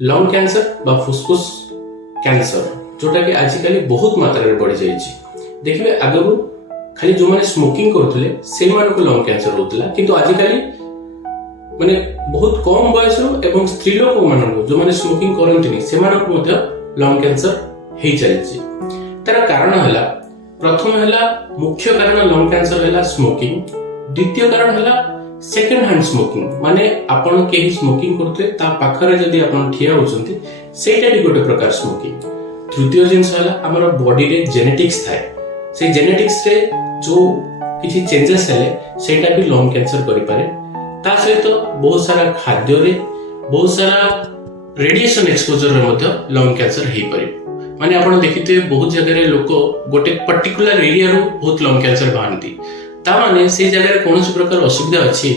Lung cancer बा फुसफुस cancer जोटा कि आजिकल बहुत मात्रा बढ़ी जाइए। देखिए आगु खाली जो मैंने स्मोकिंग करते से लंग कैंसर होता किंतु आजिकल माने बहुत कम बयस एवं स्त्री लोक मान जो मैंने स्मोकिंग करती से लंग कैंसर हो चली। तार कारण है प्रथम है मुख्य कारण लंग कैंसर है स्मोकिंग, द्वितीय कारण है सेकेंड हैंड स्मोकिंग माने आपण के स्मोकिंग करते ता पाखरे जदी आपण ठिया होचंती सेटा भी गोटे प्रकार स्मोकिंग। तृतीय जिंस है हमर बॉडी रे जेनेटिक्स थाए, से जेनेटिक्स रे जो किछि चेंजेस हेले सेटा भी लंग कैंसर करि पारे। ता सहित बहुत सारा खाद्य रे बहुत सारा रेडिएशन एक्सपोजर रे मध्य लंग कैंसर हेई पारे। माने आपण देखिते बहुत जगह रे लोक गोटे पर्टिकुलर एरिया रो बहुत लंग कैंसर बाहंती ता माने से जगह रे कोनोसी प्रकार असुविधा अछि,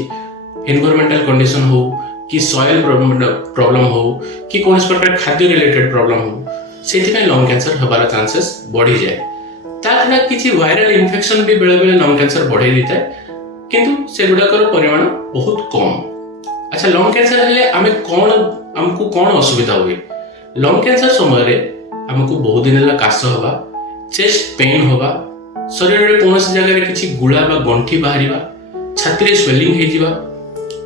एनवायरमेंटल कंडीशन हो कि सॉइल प्रॉब्लम हो कि कोनोसी प्रकार खाद्य रिलेटेड प्रॉब्लम हो सेति में लंग कैंसर हबार चांसेस बढ़ी जाए। ताछडा किछि वायरल इन्फेक्शन भी बेले बेले लंग कैंसर बढ़ाई देता है किंतु से गुडाकर परिमाण बहुत कम। अच्छा लंग कैंसर हेले हमको कौन असुविधा हुए? लंग कैंसर समय रे हमको बहुत दिन हला काश हवा, चेस्ट पेन हवा, शरीर रे कोनोसी जगह रे किछि गुळा बा गंठी बाहरिबा, छाती रे स्वेलिंग हे जिबा,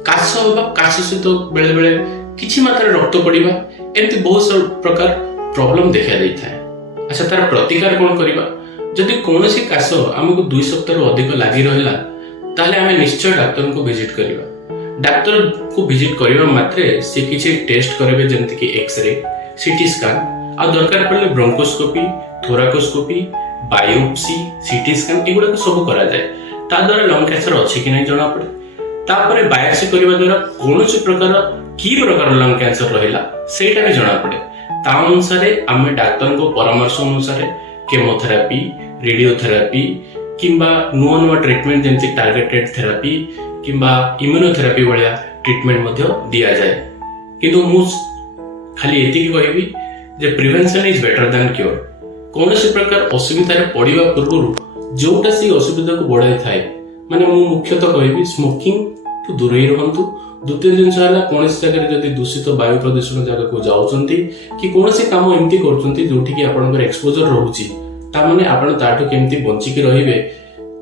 काश हवा, काश सहित बेले बेले किछि मात्रा रक्त पड़िबा, एमती बहुत प्रकार प्रॉब्लम देखा देता है। अच्छा तार प्रतिकार कौन करिबा? जदि कोनोसी काश हमको 2 सप्ताह रो अधिक लागि रहला ताले हमें निश्चय डाक्टर को विजिट करिबा। डाक्टर को विजिट करिबा मात्रे से किछि टेस्ट करबे जेंति कि एक्सरे, सीटी स्कैन आ दरकार पड़ले ब्रोंकोस्कोपी, थोराकोस्कोपी, बायोप्सी, सीटी स्कैन एगुडा सब करा जाए। ता द्वारा लंग कैंसर अछि कि नहीं जणा पड़े। तापरे बायोप्सी करिबा द्वारा कोनोसी प्रकार की प्रकार लंग कैंसर रहिला सेटा भी जणा पड़े। ता अनुसार आमे डाक्टर को परामर्श अनुसार केमोथेरापी, रेडियोथेरापी किंबा नुआ नुआ ट्रीटमेंट जेंति टारगेटेड थेरापी किंबा इम्यूनोथेरापी वाला ट्रीटमेंट मध्य दिया जाए। किंतु मु खाली एतिकी कहबी जे prevention is better than cure. कोनोसी प्रकार असुविधा पड़िबा पूर्व जोटा से असुविधा को बढ़ाई थाए माने मु मुख्यतः कहबी स्मोकिंग तो दूर ही रहंतु। द्वितीय जिनस है कोनोसी जगह जदि दूषित वायु प्रदूषण जगह को जाउचंती कि कोनोसी काम एमती करचंती जोठी कि आपनकर एक्सपोजर रहउची ता माने आपण ताटो केमती बंची के रहिबे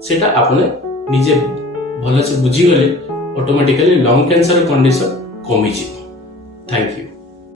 सेटा आपण निजे भले से बुझी गले ऑटोमेटिकली लंग कैंसर कंडीशन कमी जी। Thank you.